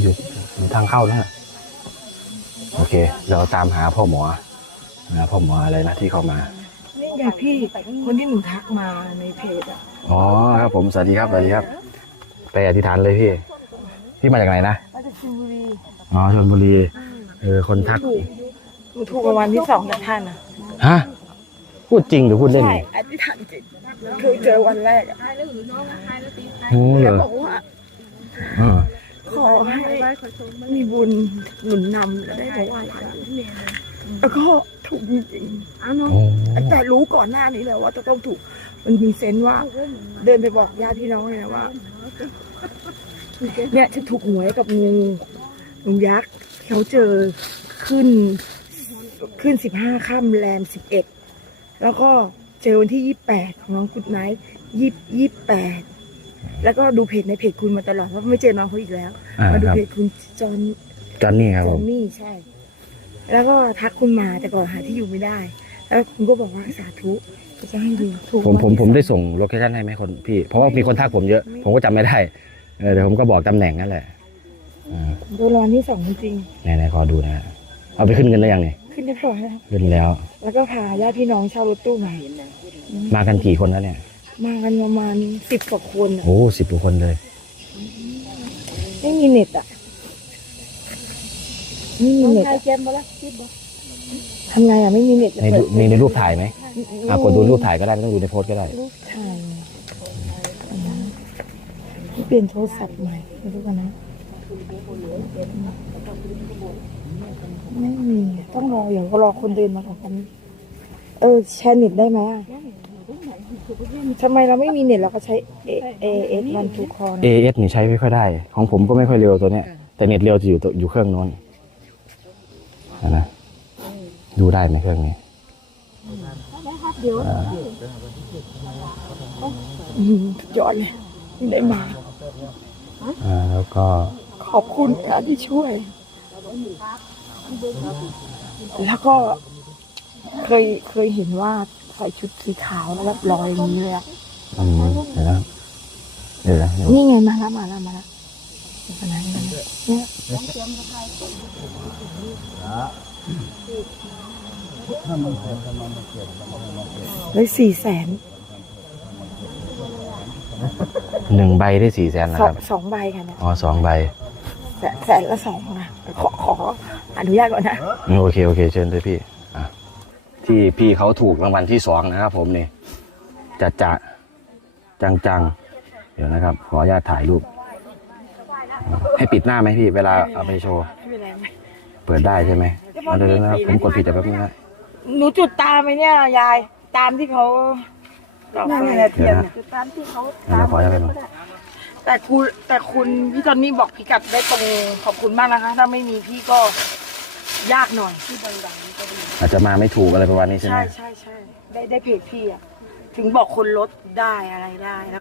อยู่อยู่ทางเข้านะโอเค เราตามหาพ่อหมอหาพ่อหมออะไรนะที่เข้ามา นี่ไงพี่คนที่หนูทักมาในเพจอะอ๋อครับผมสวัสดีครับสวัสดีครับ ไปอธิษฐานเลยพี่ พี่มาจากไหนนะมาจากชลบุรีอ๋อชลบุรีเออคนทักถูกหนูถูกรางวัลที่สองจากท่านอะฮะพูดจริงหรือพูดเล่นใช่เนี่ยอธิษฐานจิตเคยเจอวันแรกอะโอ้เหรแล้วอบอกว่าเออ ขอให้มีบุญหนุนนำและได้มาไหว้พระแล้วก็ถูกจริงโอ้ๆแต่รู้ก่อนหน้านี้แล้วว่าจะต้องถูกมันมีเซนส์ว่า เดินไปบอกญาติพี่น้องเลยนะว่าเนี่ยจะถูกหวยกับงูงูยักษ์เขาเจอขึ้นขึ้นสิบห้าค่ำแรมสิบเอ็ดแล้วก็เจอวันที่ยี่แปดของน้องกุดไนท์ยี่ยี่แปด แล้วก็ดูเพจในเพจคุณมาตลอดเพราะไม่เจอน้องเขาอีกแล้วอ่ามาดูครับ เพจคุณจอนจอนนี่ครับจผอนมนี่ใช่ แล้วก็ทักคุณมาแต่ก่อนหาที่อยู่ไม่ได้ แล้วคุณก็บอกว่าสาธุจะให้ดูถูกผมผมวันที่ผมได้สส่งโลเคชั่นให้ไหมคนพี่ เพราะว่ามีคนทักผมเยอะ ผมก็จำไม่ได้เออเดี๋ยวผมก็บอกตำแหน่งนั่นแหละอ่าองโดนรางวัลที่สองจริงไหนๆขอดูนะฮะเอาไปขึ้นเงินได้ยังเนี่ยๆขึ้นได้พร้อยแล้วขึ้นแล้ว แล้วก็พาญาติพี่น้องเช่ารถตู้มามากันกี่คนแล้วเนี่ย มากันประมาณสิบกว่าคนอะโอ้สิบกว่าคนเลย ไม่มีเน็ตอะไม่มีเน็ตอะทำไงอะไม่มีเน็ตในรูมีในรูปถ่ายไหมอ่ากดดูรูปถ่ายก็ได้ไม่ต้องดูในโพสต์ก็ได้ รูปถ่ายอันนั้นเปลี่ยนโทรศัพท์ใหม่ไม่รู้กันนะ ไม่มีอะต้องรออย่างก็รอคนเดินมาก่อนเออ แชร์เน็ตได้ไหมอะ ทำไมเราไม่มีเน็ตเราก็ใช้เอเอเอสวันทูคอ AS นี่ใช้ไม่ค่อยได้ ของผมก็ไม่ค่อยเร็วตัวเนี้ย แต่เน็ตเร็วจะอยู่ตัวอยู่เครื่องโน้นเอานะดูได้ไหมเครื่องนี้อืมสุดยอดเลยที่ได้มา อ่าแล้วก็ขอบคุณค่ะที่ช่วย แล้วก็เคยเคยเห็นว่าใส่ชุดสีขาวแล้วแบบลอยอย่างนี้เลยอะอืมเดี๋ยวนะเดี๋ยวนะเดี๋ยวนี่ไงมาแล้วมาแล้วมาแล้วเดี๋ยวก่อนนะเดี๋ยวก่อนนะเนี่ยเลยสี่แสนหนึ่งใบได้สี่แสนนะสอคงรับสองใบค่ะเนี่ยอ๋อสองใบแสนแสนละสองนะขอขออนุญาตก่อนนะอืมโอเคโอเคเชิญเลยพี่อะ ที่พี่เขาถูกรางวัลที่สองนะครับผมนี่จะจะจังจังๆเดี๋ยวนะครับ ขออนุญาตถ่ายรูป ให้ปิดหน้าไหมพี่ เวลาเอาไปโชว์ไม่เป็นไรไหมเปิดได้ใช่ไหมเอาเดี๋ยวนะครับผมกดผิดแต่แป๊บนึงนะหนูจุดตามไหมเนี่ยยาย ตามที่เขานั่นแหละเดี๋ยวนะจุดตามที่เขาเดี๋ยวขออนุญาตไปหน่อยแต่คุณแต่คุณพี่จอนนี่บอกพิกัดได้ตรงขอบคุณมากนะคะ ถ้าไม่มีพี่ก็ยากหน่อยที่ดังๆก็ดี อาจจะมาไม่ถูกอะไรประมาณนี้ใช่ไหม ใช่ใช่ใช่ได้ได้เพจพี่อะถึงบอกคนลดได้อะไรได้แล้ว